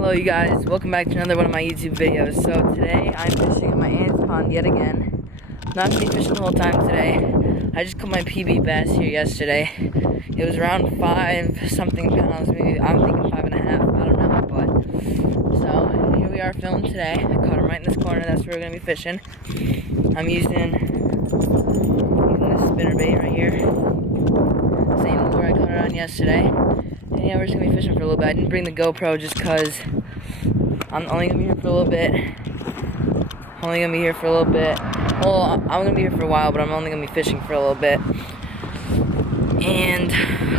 Hello you guys, welcome back to another one of my YouTube videos. So today I'm fishing at my aunt's pond yet again. Not gonna be fishing the whole time today. I just caught my PB bass here yesterday. It was around 5 something pounds, maybe I'm thinking 5.5, I don't know, but so here we are filming today. I caught him right in this corner, that's where we're gonna be fishing. I'm using this spinnerbait right here. Same lure I caught it on yesterday. And yeah, we're just gonna be fishing for a little bit. I didn't bring the GoPro just cause I'm only gonna be here for a little bit. Well, I'm gonna be here for a while, but I'm only gonna be fishing for a little bit. And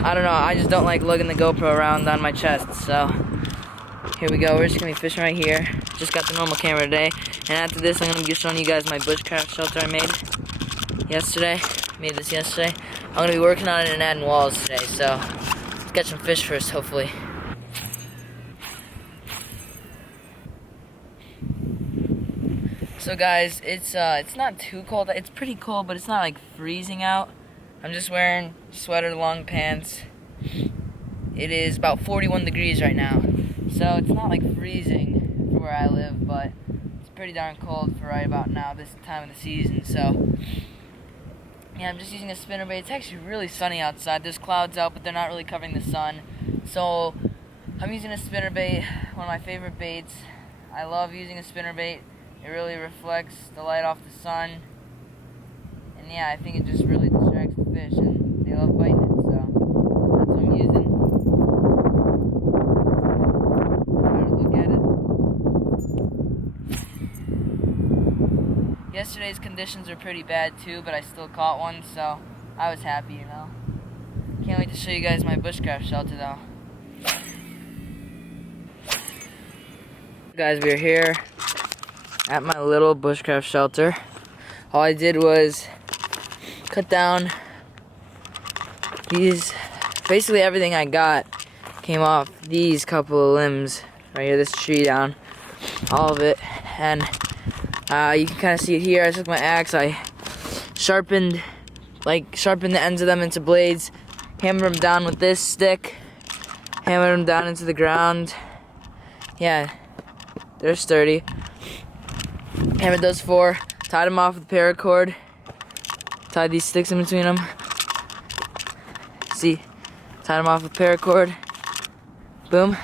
I don't know, I just don't like lugging the GoPro around on my chest. So here we go. We're just gonna be fishing right here. Just got the normal camera today. And after this, I'm gonna be showing you guys my Bushcraft shelter I made yesterday. Made this yesterday. I'm gonna be working on it and adding walls today. So let's catch some fish first, hopefully. So guys, it's not too cold. It's pretty cold, but it's not like freezing out. I'm just wearing sweater, long pants. It is about 41 degrees right now. So it's not like freezing for where I live, but it's pretty darn cold for right about now, this time of the season. So yeah, I'm just using a spinnerbait. It's actually really sunny outside. There's clouds out, but they're not really covering the sun. So I'm using a spinnerbait, one of my favorite baits. I love using a spinnerbait. It really reflects the light off the sun. And yeah, I think it just really distracts the fish, and they love biting it, so that's what I'm using. Let's try to look at it. Yesterday's conditions were pretty bad too, but I still caught one, so I was happy, you know. Can't wait to show you guys my Bushcraft shelter though. Guys, we're here at my little Bushcraft shelter. All I did was cut down these, basically everything I got came off these couple of limbs right here, this tree down, all of it. And you can kind of see it here. I took my axe, I sharpened the ends of them into blades, hammered them down with this stick, hammered them down into the ground. Yeah, they're sturdy. Hammered those 4, tied them off with paracord, tied these sticks in between them. See, tied them off with paracord. Boom.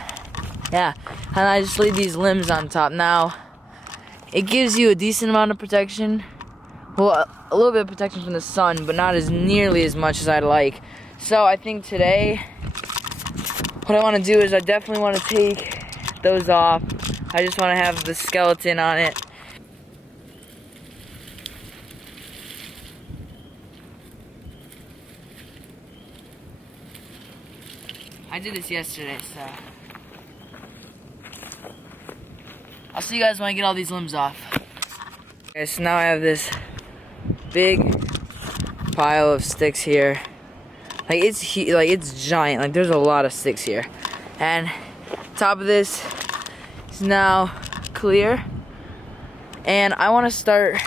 Yeah, and I just laid these limbs on top. Now, it gives you a decent amount of protection. Well, a little bit of protection from the sun, but not as nearly as much as I'd like. So I think today, what I want to do is I definitely want to take those off. I just want to have the skeleton on it. I did this yesterday, so I'll see you guys when I get all these limbs off. Okay, so now I have this big pile of sticks here. Like it's giant. Like there's a lot of sticks here, and top of this is now clear. And I want to start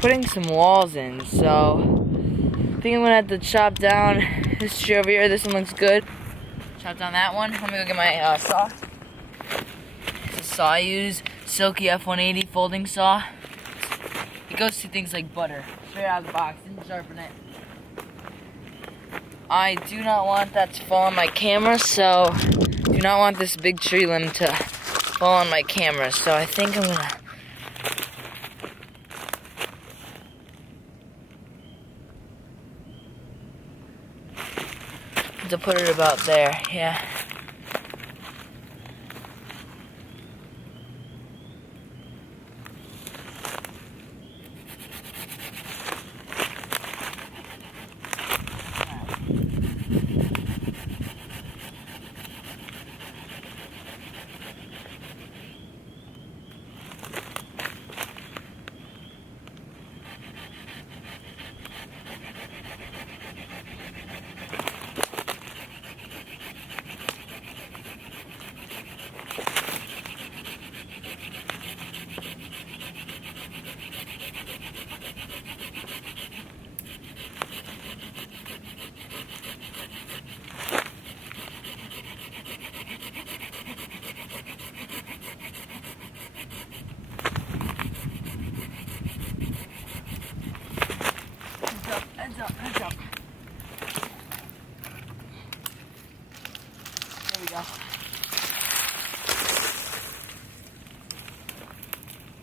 putting some walls in. So I think I'm gonna have to chop down this tree over here. This one looks good. Chop down that one. Let me go get my saw. It's a saw I use, Silky F180 folding saw. It goes to things like butter. Straight out of the box, didn't sharpen it. I do not want that to fall on my camera, so do not want this big tree limb to fall on my camera. So I think I'm gonna to put it about there, yeah.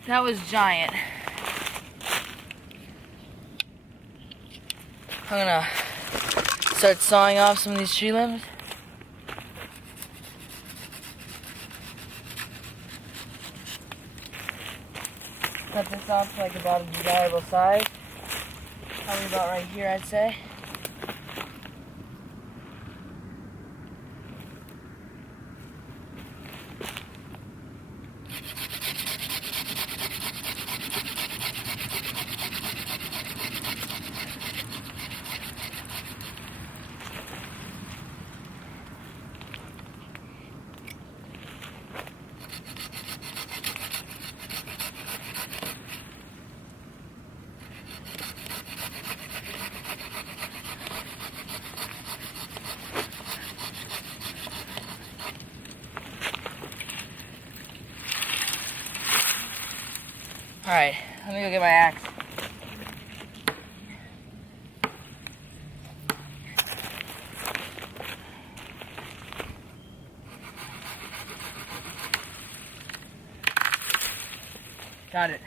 That was giant. I'm gonna start sawing off some of these tree limbs. Cut this off to like about a desirable size. Probably about right here, I'd say. Alright, let me go get my axe. Got it.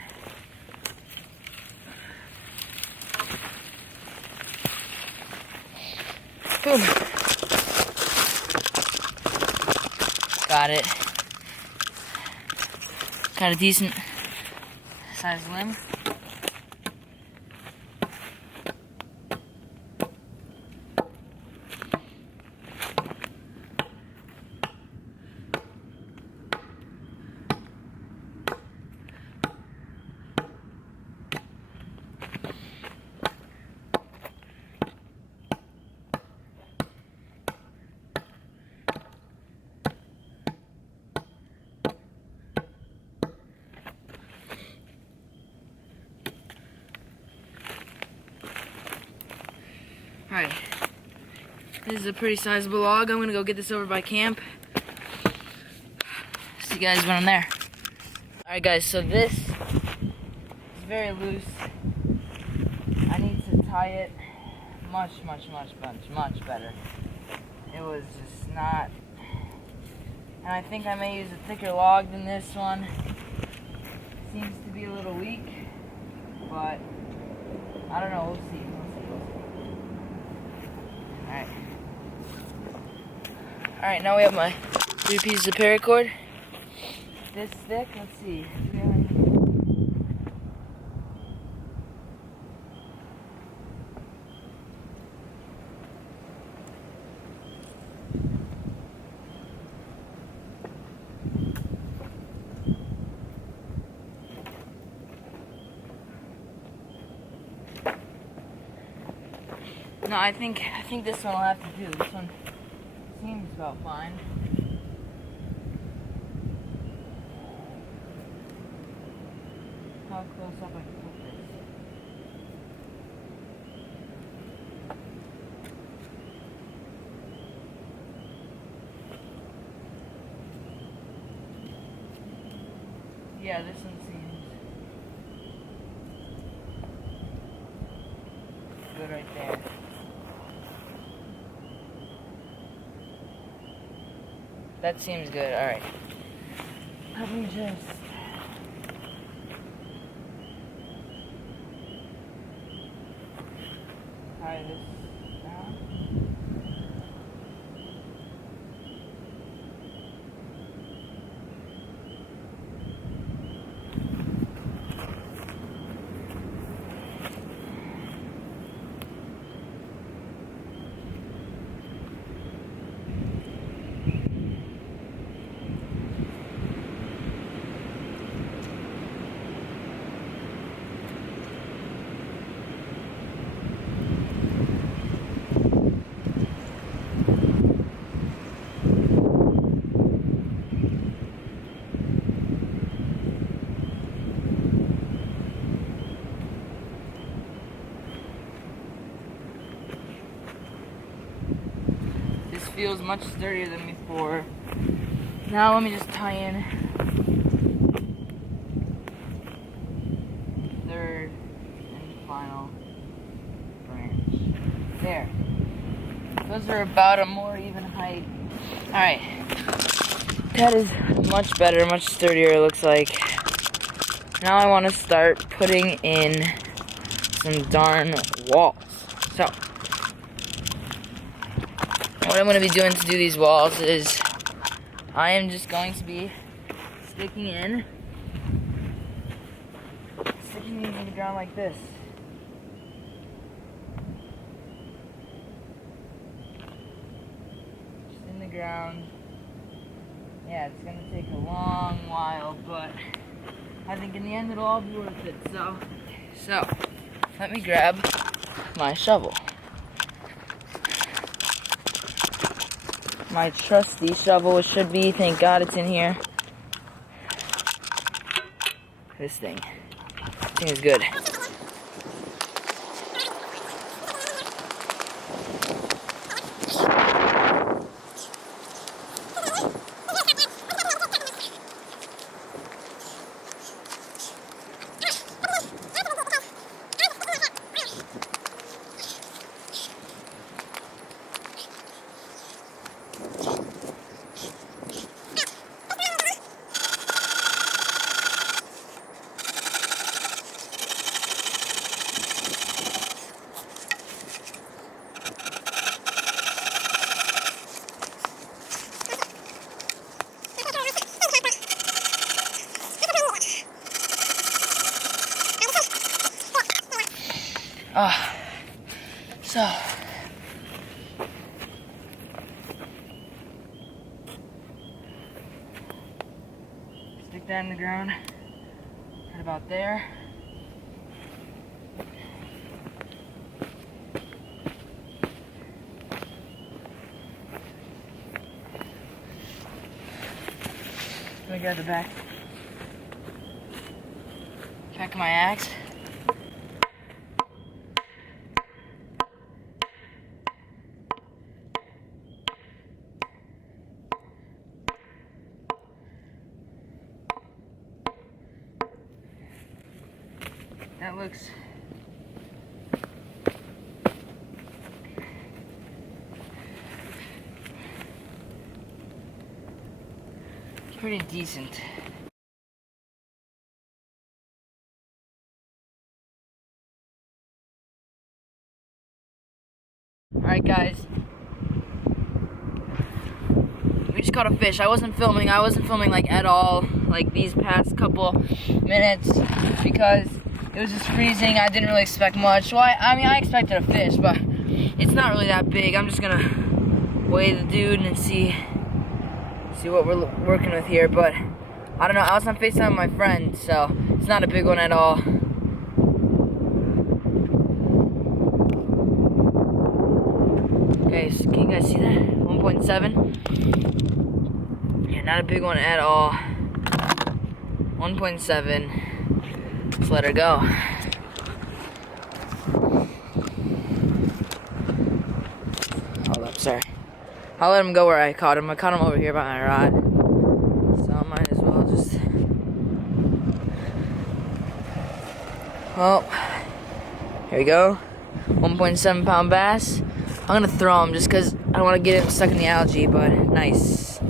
Boom. Got it. Got a decent size limb. Alright, this is a pretty sizable log. I'm gonna go get this over by camp. See you guys when I'm there. Alright guys, so this is very loose. I need to tie it much better. It was just not, and I think I may use a thicker log than this one. Seems to be a little weak, but I don't know, we'll see. Alright, now we have my 3 pieces of paracord. This thick, let's see. No, I think this one will have to do. This one seems about fine. How close up I can put this? Yeah, this one seems good right there. That seems good. Alright. Let me just tie this down. Feels much sturdier than before. Now let me just tie in the third and final branch. There. Those are about a more even height. Alright. That is much better, much sturdier, it looks like. Now I want to start putting in some darn walls. So, what I'm going to be doing to do these walls is I am just going to be sticking these in the ground like this. Just in the ground. Yeah, it's gonna take a long while, but I think in the end it'll all be worth it. So let me grab my shovel. My trusty shovel, it should be, thank God it's in here. This thing is good. So stick that in the ground right about there. Let me grab the back of my axe. That looks pretty decent. Alright guys, we just caught a fish. I wasn't filming like at all, like these past couple minutes, because it was just freezing. I didn't really expect much. Well, I mean, I expected a fish, but it's not really that big. I'm just gonna weigh the dude and see what we're working with here. But I don't know. I was on FaceTime with my friend, so it's not a big one at all. Okay, so can you guys see that? 1.7. Yeah, not a big one at all. 1.7. Let's let her go. Hold up, sorry. I'll let him go where I caught him. I caught him over here by my rod. So I might as well just... Well, here we go. 1.7 pound bass. I'm gonna throw him just because I don't want to get him stuck in the algae, but nice.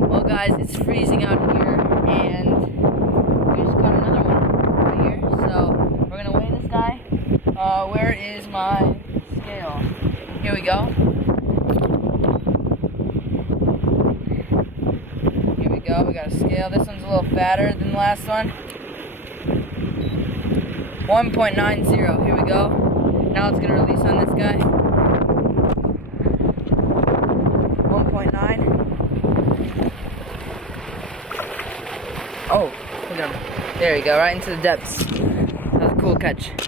Well guys, it's freezing out here, and we just caught another one right here. So we're gonna weigh this guy. Where is my scale? Here we go. Here we go, we got a scale. This one's a little fatter than the last one. 1.90, here we go. Now it's gonna release on this guy. 1.9. Oh, look at him. There you go, right into the depths. That was a cool catch.